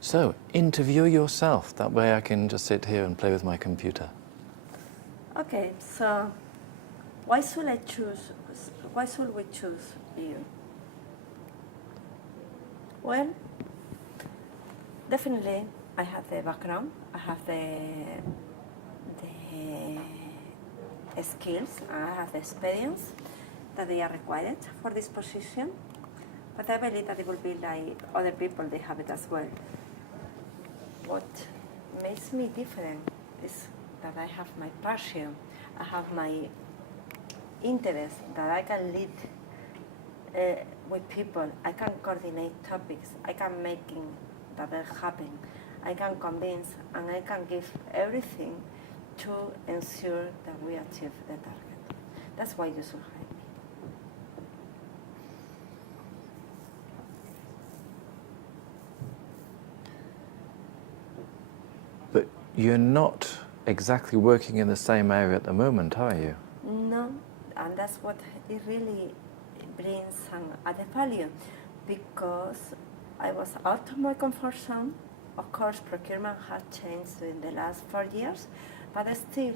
So, interview yourself. That way I can just sit here and play with my computer. Okay, so why should we choose you? Well, definitely I have the background, I have the skills, I have the experience that they are required for this position, but I believe that it will be like other people, they have it as well. What makes me different is that I have my passion, I have my interest, that I can lead with people, I can coordinate topics, I can make that happen, I can convince, and I can give everything to ensure that we achieve the target. That's why you should hire me. But you're not exactly working in the same area at the moment, are you? No, and that's what it really brings some added value, because I was out of my comfort zone. Of course, procurement has changed in the last 4 years, but still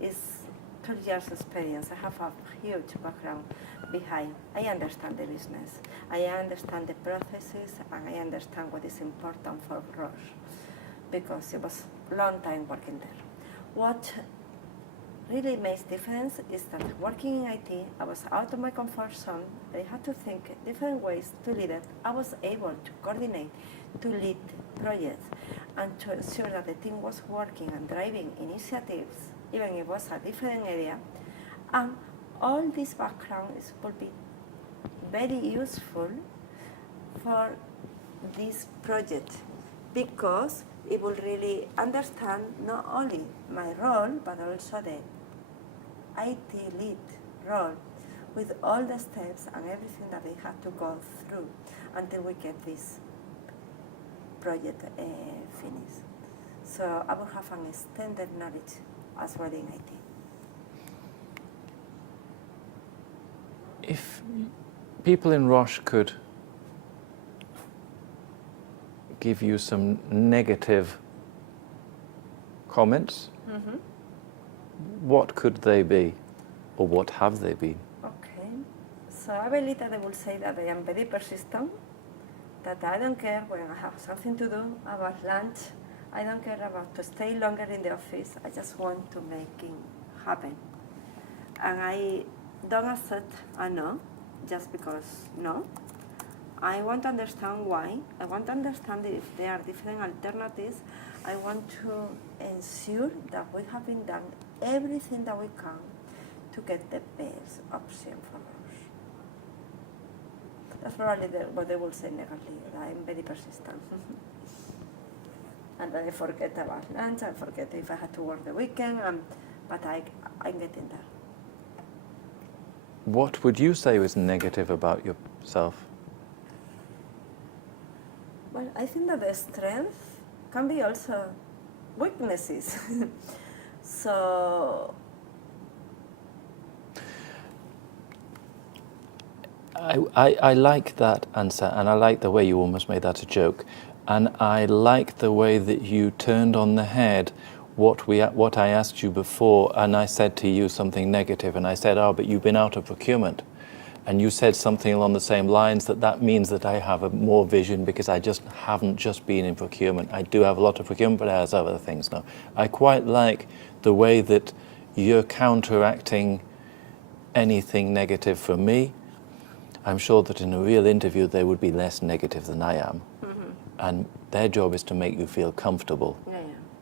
is 12 years experience. I have a huge background behind. I understand the business, I understand the processes, and I understand what is important for growth, because it was a long time working there. What really makes difference is that working in IT, I was out of my comfort zone. I had to think different ways to lead it. I was able to coordinate, to lead projects, and to ensure that the team was working and driving initiatives, even if it was a different area. And all this background will be very useful for this project, because it will really understand not only my role, but also the IT lead role, with all the steps and everything that they have to go through until we get this project finished. So I will have an extended knowledge as well in IT. If people in Roche could give you some negative comments, what could they be, or what have they been? Okay, so I believe that I will say that I am very persistent, that I don't care when I have something to do about lunch, I don't care about to stay longer in the office, I just want to make it happen. And I don't accept a no just because no. I want to understand why. I want to understand if there are different alternatives. I want to ensure that we have been done everything that we can to get the best option for us. That's probably what they will say negatively. I'm very persistent. And I forget about lunch, I forget if I had to work the weekend, but I'm getting there. What would you say was negative about yourself? Well, I think that the strength can be also weaknesses. So I like that answer, and I like the way you almost made that a joke, and I like the way that you turned on the head what I asked you before, and I said to you something negative, and I said, oh, but you've been out of procurement. And you said something along the same lines, that means that I have more vision, because I just haven't just been in procurement. I do have a lot of procurement, but I have other things now. I quite like the way that you're counteracting anything negative from me. I'm sure that in a real interview they would be less negative than I am. And their job is to make you feel comfortable. yeah.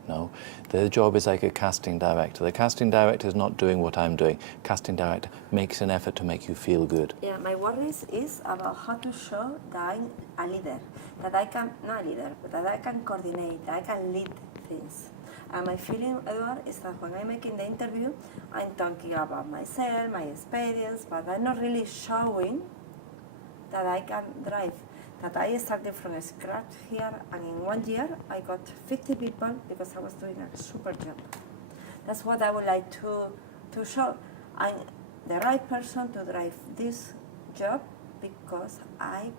No, their job is like a casting director. The casting director is not doing what I'm doing. Casting director makes an effort to make you feel good. Yeah, my worries is about how to show that I'm a leader, that I can, not a leader, but that I can coordinate, that I can lead things. And my feeling, Edward, is that when I'm making the interview, I'm talking about myself, my experience, but I'm not really showing that I can drive, that I started from scratch here, and in 1 year I got 50 people because I was doing a super job. That's what I would like to show. I'm the right person to drive this job because I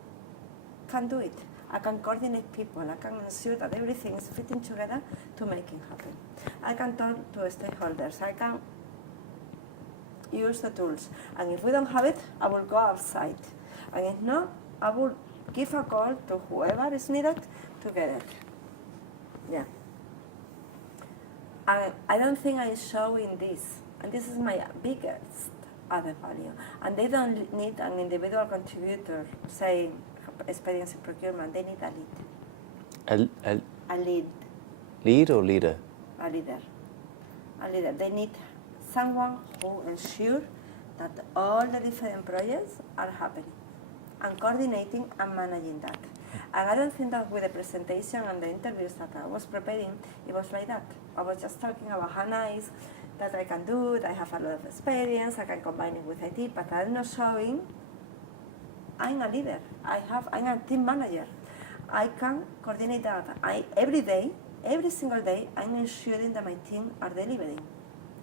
can do it. I can coordinate people. I can ensure that everything is fitting together to make it happen. I can talk to stakeholders. I can use the tools. And if we don't have it, I will go outside. And if not, I will give a call to whoever is needed to get it. Yeah. And I don't think I'm showing this. And this is my biggest added value. And they don't need an individual contributor, say, experience in procurement. They need a lead. A lead. Lead or leader? A leader. A leader. They need someone who ensures that all the different projects are happening and coordinating and managing that. And I don't think that with the presentation and the interviews that I was preparing, it was like that. I was just talking about how nice that I can do it, I have a lot of experience, I can combine it with IT, but I'm not showing I'm a leader. I'm a team manager. I can coordinate that. Every day, every single day, I'm ensuring that my team are delivering.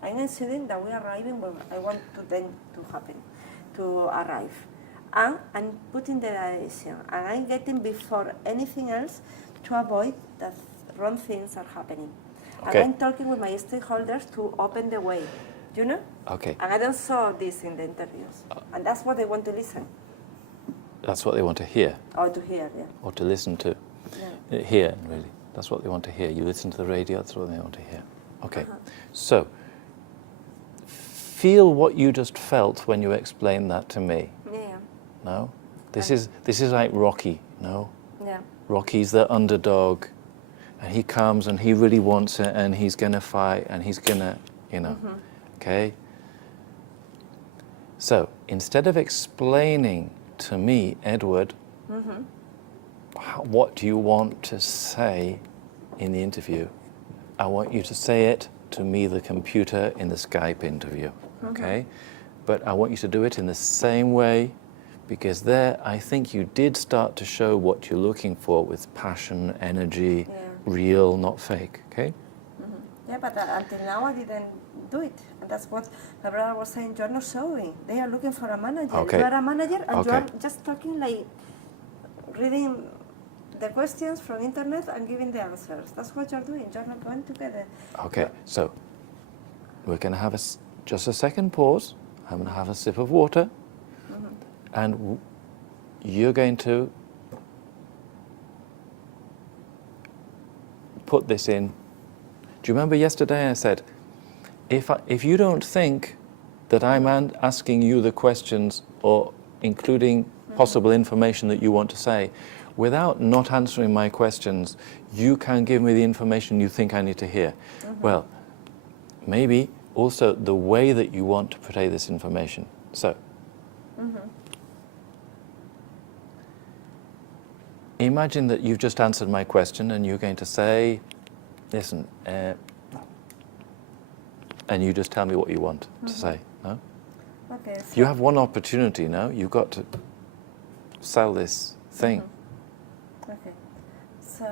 I'm ensuring that we are arriving when I want them to happen, to arrive. And I'm putting the direction, and I'm getting before anything else to avoid that wrong things are happening. Okay. And I'm talking with my stakeholders to open the way, you know? Okay. And I don't saw this in the interviews. And that's what they want to listen. That's what they want to hear. Or to hear, yeah. Or to listen to. Yeah. Hear, really. That's what they want to hear. You listen to the radio, that's what they want to hear. Okay. So, feel what you just felt when you explained that to me. Yeah. No? This is like Rocky, no? Yeah. Rocky's the underdog, and he comes and he really wants it, and he's going to fight, and he's going to, okay? So, instead of explaining to me, Edward, what do you want to say in the interview? I want you to say it to me, the computer, in the Skype interview, okay? But I want you to do it in the same way, because there I think you did start to show what you're looking for with passion, energy, real, not fake, okay? Yeah, but until now I didn't do it. And that's what my brother was saying, you're not showing. They are looking for a manager. Okay. You are a manager and you Okay. are just talking like reading the questions from internet and giving the answers. That's what you're doing. You're not going together. Okay, so we're going to have just a second pause. I'm going to have a sip of water. And you're going to put this in. Do you remember yesterday I said, if you don't think that I'm asking you the questions or including possible information that you want to say, without not answering my questions, you can give me the information you think I need to hear. Well, maybe also the way that you want to portray this information. So, imagine that you've just answered my question and you're going to say, listen, and you just tell me what you want to say, no? Okay. So You have one opportunity now, you've got to sell this thing. okay. So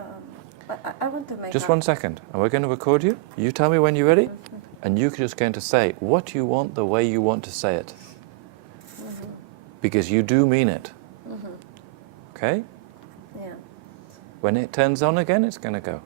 I want to make Just 1 second, and we're going to record you. You tell me when you're ready, and you're just going to say what you want the way you want to say it. Because you do mean it. Okay? Yeah. When it turns on again, it's going to go.